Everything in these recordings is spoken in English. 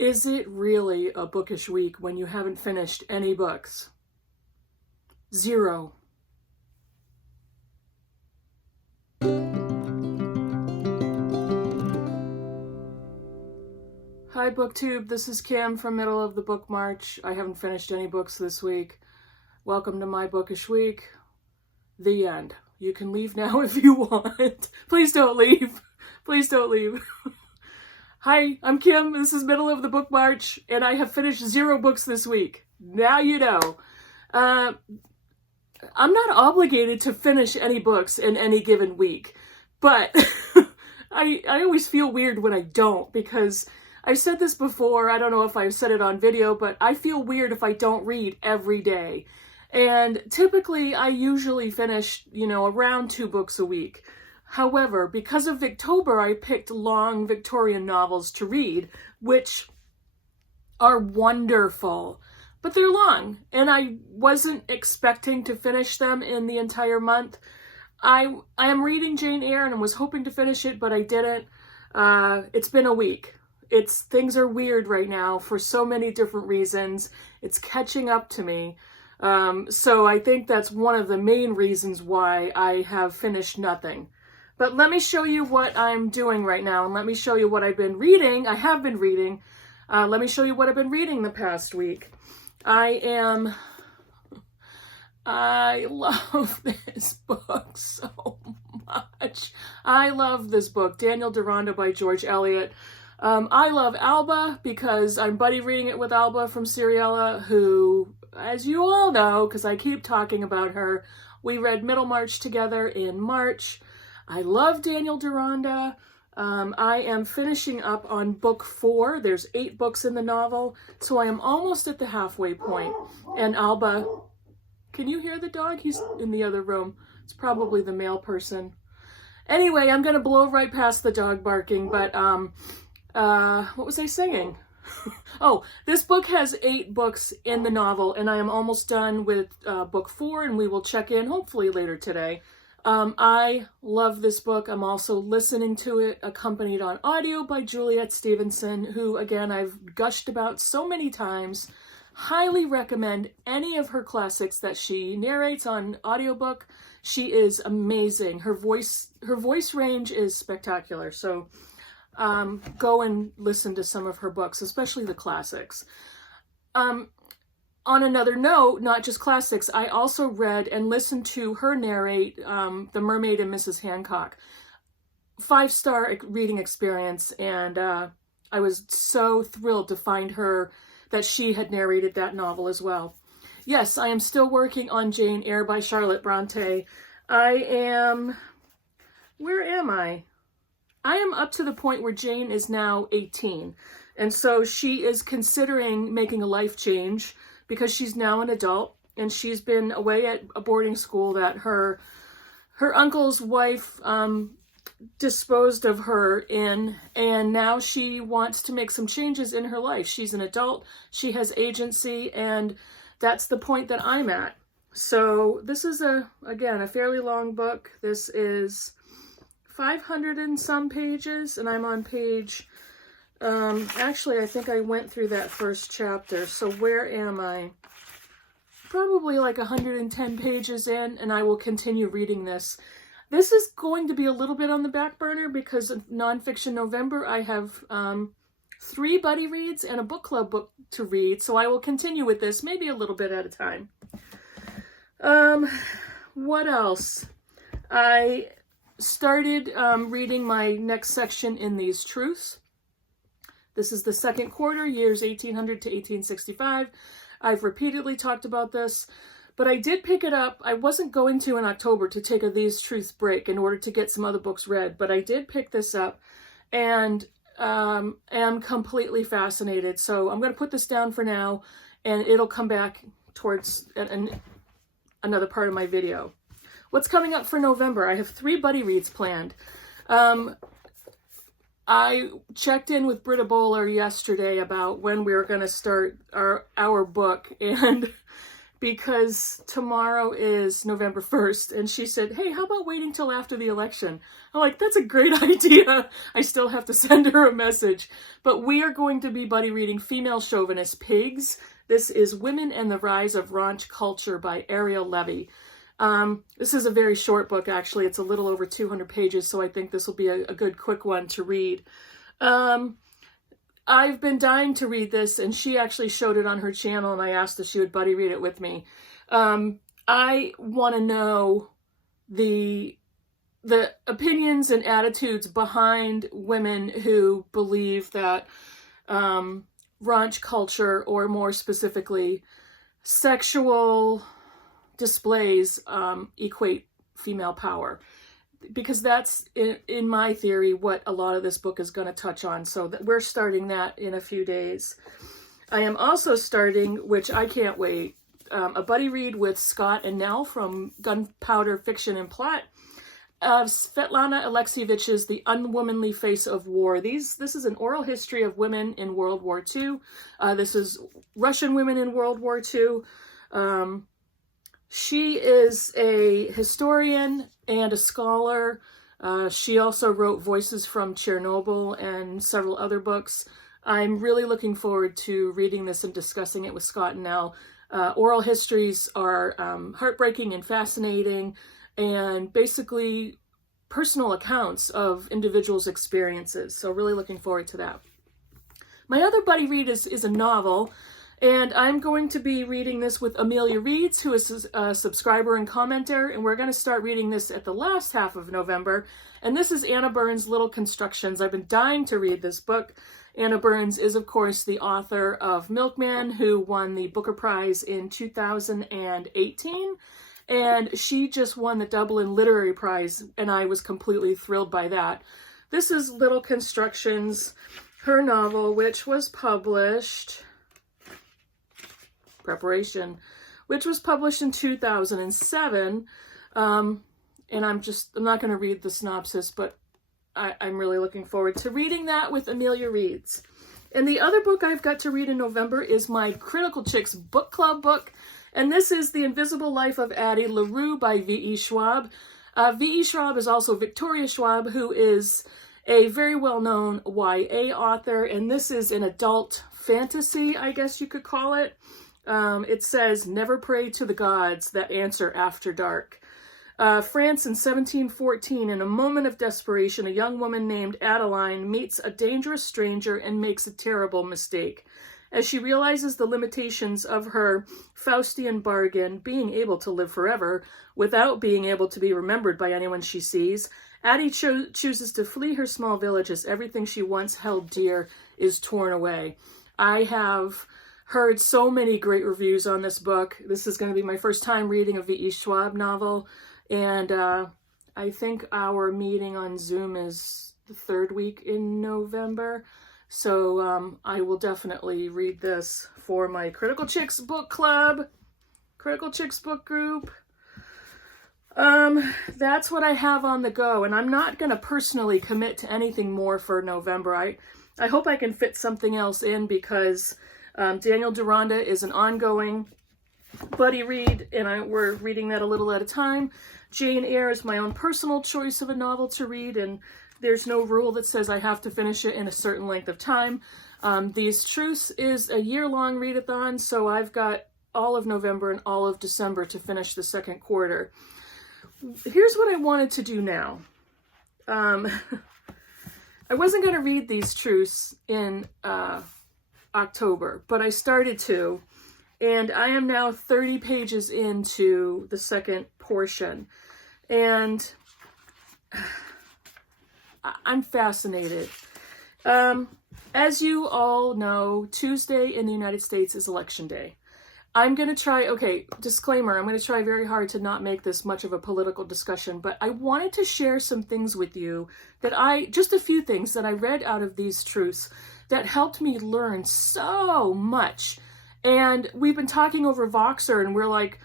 Is it really a bookish week when you haven't finished any books? 0. Hi BookTube, this is Kim from Middle of the Book March. I haven't finished any books this week. Welcome to My Bookish Week. The end. You can leave now if you want. Please don't leave. Please don't leave. Hi, I'm Kim. This is Middle of the Book March, and I have finished 0 books this week. Now you know. I'm not obligated to finish any books in any given week, but I always feel weird when I don't, because I've said this before. I don't know if I've said it on video, but I feel weird if I don't read every day. And typically, I usually finish, around 2 books a week. However, because of Victober, I picked long Victorian novels to read, which are wonderful. But they're long, and I wasn't expecting to finish them in the entire month. I am reading Jane Eyre, and I was hoping to finish it, but I didn't. It's been a week. Things are weird right now for so many different reasons. It's catching up to me. So I think that's one of the main reasons why I have finished nothing. But let me show you what I'm doing right now, and let me show you what I've been reading. I have been reading. Let me show you what I've been reading the past week. I love this book so much. I love this book, Daniel Deronda by George Eliot. I love Alba because I'm buddy reading it with Alba from Seriella, who, as you all know, because I keep talking about her, we read Middlemarch together in March. I love Daniel Deronda. I am finishing up on book 4. There's 8 books in the novel, so I am almost at the halfway point. And Alba, can you hear the dog? He's in the other room. It's probably the male person. Anyway, I'm going to blow right past the dog barking, but what was I saying? Oh, this book has 8 books in the novel, and I am almost done with book 4, and we will check in hopefully later today. I love this book. I'm also listening to it accompanied on audio by Juliet Stevenson, who, again, I've gushed about so many times. Highly recommend any of her classics that she narrates on audiobook. She is amazing. Her voice range is spectacular. So go and listen to some of her books, especially the classics. On another note, not just classics, I also read and listened to her narrate The Mermaid and Mrs. Hancock. 5-star reading experience, and I was so thrilled to find that she had narrated that novel as well. Yes, I am still working on Jane Eyre by Charlotte Bronte. Where am I? I am up to the point where Jane is now 18, and so she is considering making a life change because she's now an adult, and she's been away at a boarding school that her uncle's wife disposed of her in, and now she wants to make some changes in her life. She's an adult, she has agency, and that's the point that I'm at. So this is, again, a fairly long book. This is 500 and some pages, and I'm on page, actually, I think I went through that first chapter. So where am I? Probably like 110 pages in, and I will continue reading this. This is going to be a little bit on the back burner because of Nonfiction November. I have 3 buddy reads and a book club book to read, so I will continue with this maybe a little bit at a time. What else? I started reading my next section in These Truths. This is the second quarter, years 1800 to 1865. I've repeatedly talked about this, but I did pick it up. I wasn't going to in October to take a These Truths break in order to get some other books read, but I did pick this up and am completely fascinated. So I'm going to put this down for now, and it'll come back towards another part of my video. What's coming up for November? I have 3 buddy reads planned. I checked in with Britta Bowler yesterday about when we were going to start our book, and because tomorrow is November 1st, and she said, hey, how about waiting till after the election? I'm like, that's a great idea. I still have to send her a message. But we are going to be buddy reading Female Chauvinist Pigs. This is Women and the Rise of Raunch Culture by Ariel Levy. This is a very short book, actually. It's a little over 200 pages, so I think this will be a good quick one to read. I've been dying to read this, and she actually showed it on her channel, and I asked if she would buddy read it with me. I want to know the opinions and attitudes behind women who believe that raunch culture, or more specifically, sexual displays equate female power. Because that's, in my theory, what a lot of this book is going to touch on. So that we're starting that in a few days. I am also starting, which I can't wait, a buddy read with Scott and Nell from Gunpowder Fiction and Plot. Svetlana Alexievich's The Unwomanly Face of War. This is an oral history of women in World War II. This is Russian women in World War II. She is a historian and a scholar. She also wrote Voices from Chernobyl and several other books. I'm really looking forward to reading this and discussing it with Scott and Nell. Oral histories are heartbreaking and fascinating, and basically personal accounts of individuals' experiences. So really looking forward to that. My other buddy read is a novel. And I'm going to be reading this with Amelia Reeds, who is a subscriber and commenter, and we're going to start reading this at the last half of November. And this is Anna Burns' Little Constructions. I've been dying to read this book. Anna Burns is, of course, the author of Milkman, who won the Booker Prize in 2018. And she just won the Dublin Literary Prize, and I was completely thrilled by that. This is Little Constructions, her novel, which was published... Preparation, which was published in 2007. And I'm not going to read the synopsis, but I'm really looking forward to reading that with Amelia Reeds. And the other book I've got to read in November is my Critical Chicks book club book. And this is The Invisible Life of Addie LaRue by V.E. Schwab. V.E. Schwab is also Victoria Schwab, who is a very well-known YA author. And this is an adult fantasy, I guess you could call it. It says, never pray to the gods that answer after dark. France in 1714, in a moment of desperation, a young woman named Adeline meets a dangerous stranger and makes a terrible mistake. As she realizes the limitations of her Faustian bargain, being able to live forever without being able to be remembered by anyone she sees, Addie chooses to flee her small village as everything she once held dear is torn away. I have heard so many great reviews on this book. This is going to be my first time reading a V.E. Schwab novel, and I think our meeting on Zoom is the third week in November, so I will definitely read this for my Critical Chicks book club, Critical Chicks book group. That's what I have on the go, and I'm not going to personally commit to anything more for November. I hope I can fit something else in, because Daniel Deronda is an ongoing buddy read, and we're reading that a little at a time. Jane Eyre is my own personal choice of a novel to read, and there's no rule that says I have to finish it in a certain length of time. These Truths is a year-long readathon, so I've got all of November and all of December to finish the second quarter. Here's what I wanted to do now. I wasn't going to read These Truths in October, but I started to, and I am now 30 pages into the second portion, and I'm fascinated. As you all know, Tuesday in the United States is Election Day. I'm going to try, okay, disclaimer, I'm going to try very hard to not make this much of a political discussion, but I wanted to share some things with you just a few things that I read out of These Truths that helped me learn so much. And we've been talking over Voxer, and we're like,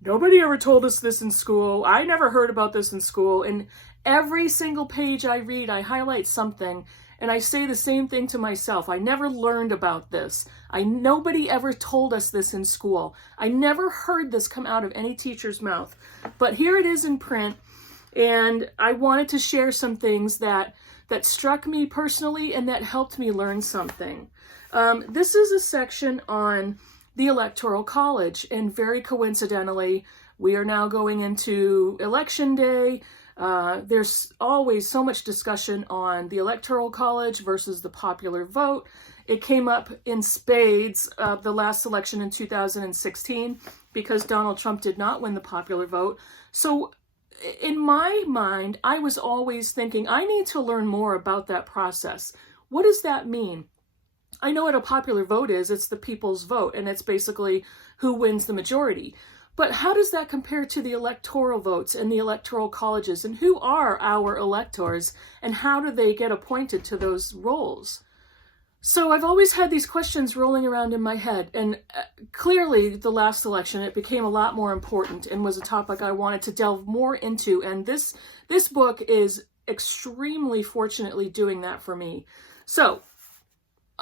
nobody ever told us this in school. I never heard about this in school. And every single page I read, I highlight something. And I say the same thing to myself. I never learned about this. Nobody ever told us this in school. I never heard this come out of any teacher's mouth. But here it is in print, and I wanted to share some things that struck me personally and that helped me learn something. This is a section on the Electoral College, and very coincidentally, we are now going into Election Day. There's always so much discussion on the Electoral College versus the popular vote. It came up in spades the last election in 2016 because Donald Trump did not win the popular vote. So in my mind, I was always thinking, I need to learn more about that process. What does that mean? I know what a popular vote is. It's the people's vote, and it's basically who wins the majority. But how does that compare to the electoral votes and the electoral colleges? And who are our electors? And how do they get appointed to those roles? So I've always had these questions rolling around in my head. And clearly, the last election, it became a lot more important and was a topic I wanted to delve more into. And this book is extremely fortunately doing that for me. So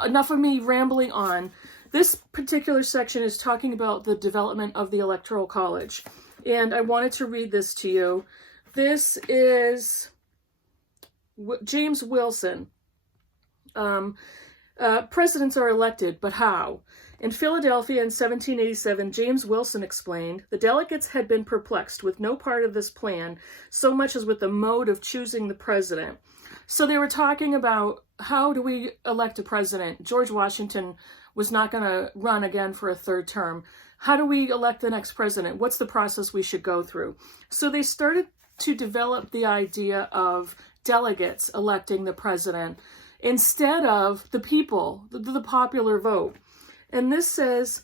enough of me rambling on. This particular section is talking about the development of the Electoral College, and I wanted to read this to you. This is James Wilson. Presidents are elected, but how? In Philadelphia in 1787, James Wilson explained, the delegates had been perplexed with no part of this plan so much as with the mode of choosing the president. So they were talking about, how do we elect a president? George Washington was not going to run again for a third term. How do we elect the next president? What's the process we should go through? So they started to develop the idea of delegates electing the president instead of the people, the popular vote. And this says,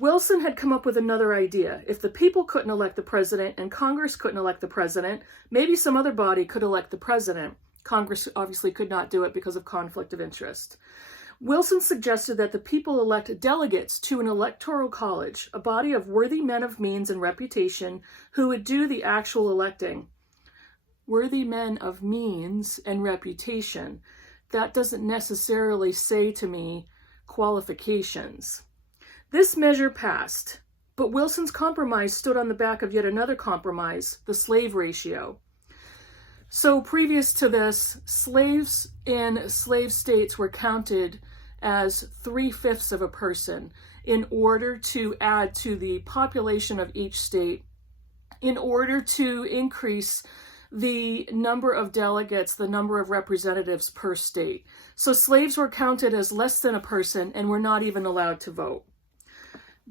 Wilson had come up with another idea. If the people couldn't elect the president and Congress couldn't elect the president, maybe some other body could elect the president. Congress obviously could not do it because of conflict of interest. Wilson suggested that the people elect delegates to an electoral college, a body of worthy men of means and reputation who would do the actual electing. Worthy men of means and reputation. That doesn't necessarily say to me qualifications. This measure passed, but Wilson's compromise stood on the back of yet another compromise, the slave ratio. So previous to this, slaves in slave states were counted as 3/5 of a person in order to add to the population of each state, in order to increase the number of delegates, the number of representatives per state. So slaves were counted as less than a person and were not even allowed to vote.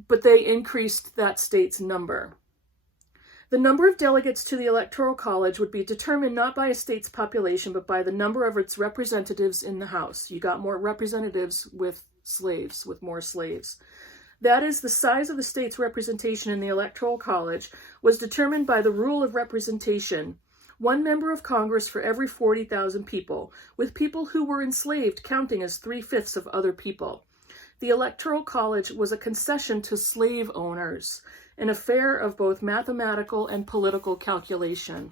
But they increased that state's number. The number of delegates to the Electoral College would be determined not by a state's population, but by the number of its representatives in the House. You got more representatives with slaves, with more slaves. That is, the size of the state's representation in the Electoral College was determined by the rule of representation. One member of Congress for every 40,000 people, with people who were enslaved counting as 3/5 of other people. The Electoral College was a concession to slave owners, an affair of both mathematical and political calculation.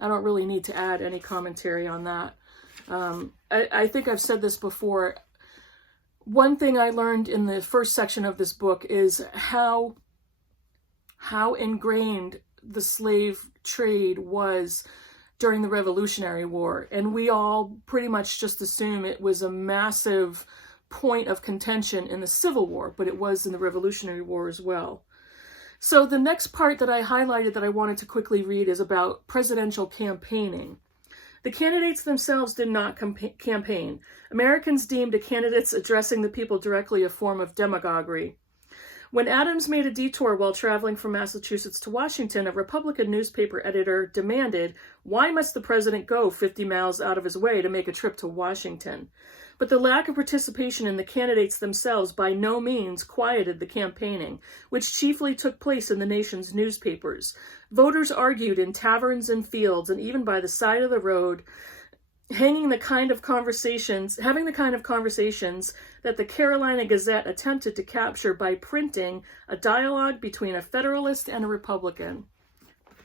I don't really need to add any commentary on that. I think I've said this before. One thing I learned in the first section of this book is how ingrained the slave trade was during the Revolutionary War. And we all pretty much just assume it was a massive point of contention in the Civil War, but it was in the Revolutionary War as well. So the next part that I highlighted that I wanted to quickly read is about presidential campaigning. The candidates themselves did not campaign. Americans deemed a candidate's addressing the people directly a form of demagoguery. When Adams made a detour while traveling from Massachusetts to Washington, a Republican newspaper editor demanded, why must the president go 50 miles out of his way to make a trip to Washington? But the lack of participation in the candidates themselves by no means quieted the campaigning, which chiefly took place in the nation's newspapers. Voters argued in taverns and fields, and even by the side of the road, having the kind of conversations that the Carolina Gazette attempted to capture by printing a dialogue between a Federalist and a Republican.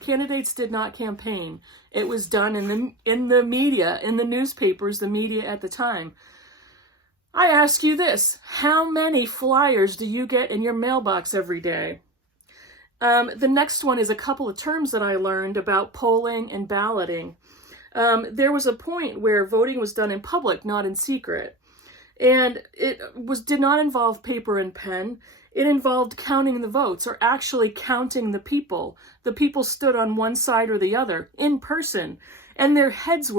Candidates did not campaign. It was done in the media, in the newspapers, the media at the time. I ask you this, how many flyers do you get in your mailbox every day? The next one is a couple of terms that I learned about polling and balloting. There was a point where voting was done in public, not in secret. And it did not involve paper and pen. It involved counting the votes, or actually counting the people. The people stood on one side or the other, in person. And their heads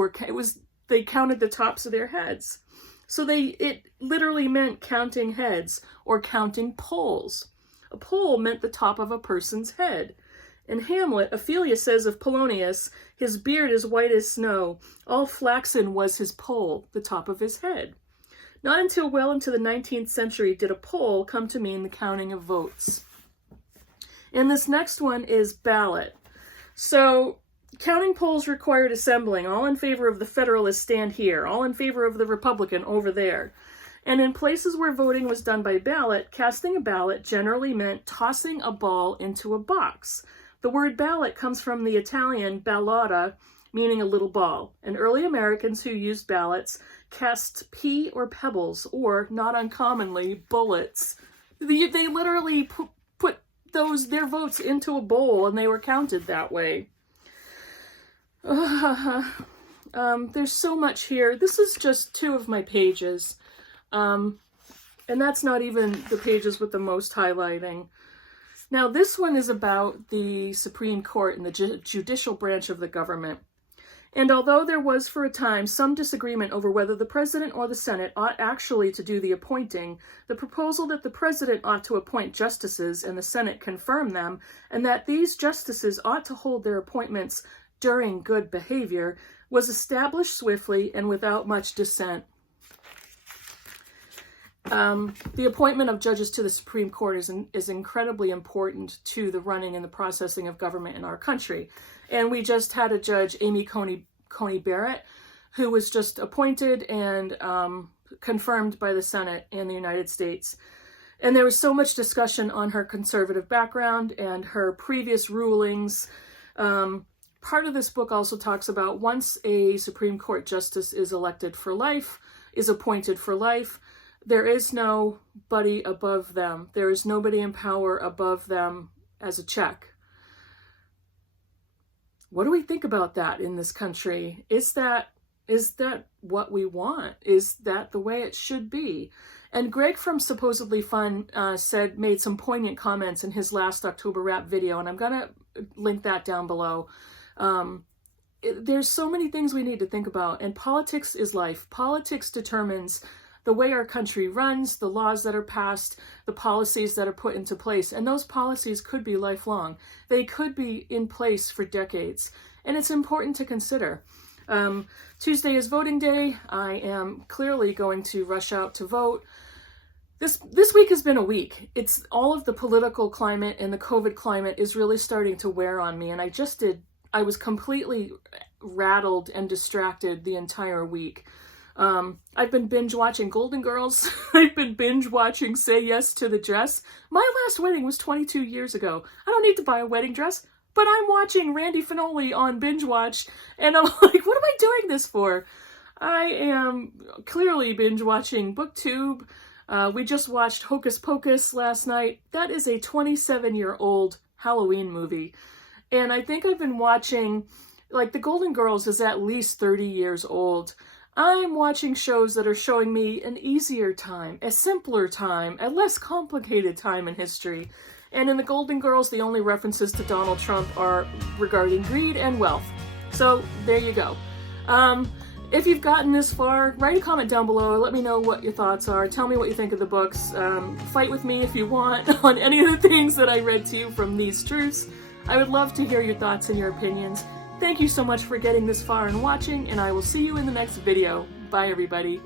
they counted the tops of their heads. So it literally meant counting heads, or counting poles. A pole meant the top of a person's head. In Hamlet, Ophelia says of Polonius, his beard is white as snow. All flaxen was his poll, the top of his head. Not until well into the 19th century did a poll come to mean the counting of votes. And this next one is ballot. So, counting polls required assembling. All in favor of the Federalist stand here. All in favor of the Republican over there. And in places where voting was done by ballot, casting a ballot generally meant tossing a ball into a box. The word ballot comes from the Italian ballota, meaning a little ball. And early Americans who used ballots cast pea or pebbles, or, not uncommonly, bullets. They literally put their votes into a bowl, and they were counted that way. There's so much here. This is just 2 of my pages. And that's not even the pages with the most highlighting. Now, this one is about the Supreme Court and the judicial branch of the government. And although there was for a time some disagreement over whether the President or the Senate ought actually to do the appointing, the proposal that the President ought to appoint justices and the Senate confirm them, and that these justices ought to hold their appointments during good behavior, was established swiftly and without much dissent. The appointment of judges to the Supreme Court is incredibly important to the running and the processing of government in our country. And we just had a judge, Amy Coney Barrett, who was just appointed and confirmed by the Senate in the United States. And there was so much discussion on her conservative background and her previous rulings. Part of this book also talks about once a Supreme Court justice is elected for life, is appointed for life, there is nobody above them. There is nobody in power above them as a check. What do we think about that in this country? Is that what we want? Is that the way it should be? And Greg from Supposedly Fun made some poignant comments in his last October Wrap video, and I'm gonna link that down below. There's so many things we need to think about, and politics is life. Politics determines the way our country runs, the laws that are passed, the policies that are put into place. And those policies could be lifelong. They could be in place for decades. And it's important to consider. Tuesday is voting day. I am clearly going to rush out to vote. This week has been a week. It's all of the political climate and the COVID climate is really starting to wear on me. And I was completely rattled and distracted the entire week. I've been binge watching Golden Girls. I've been binge watching Say Yes to the Dress. My last wedding was 22 years ago. I don't need to buy a wedding dress, but I'm watching Randy Finoli on Binge Watch, and I'm like, what am I doing this for? I am clearly binge watching BookTube. We just watched Hocus Pocus last night. That is a 27-year-old Halloween movie. And I think I've been watching, like, The Golden Girls is at least 30 years old. I'm watching shows that are showing me an easier time, a simpler time, a less complicated time in history. And in The Golden Girls, the only references to Donald Trump are regarding greed and wealth. So there you go. If you've gotten this far, write a comment down below. Let me know what your thoughts are. Tell me what you think of the books. Fight with me if you want on any of the things that I read to you from these truths. I would love to hear your thoughts and your opinions. Thank you so much for getting this far and watching, and I will see you in the next video. Bye, everybody.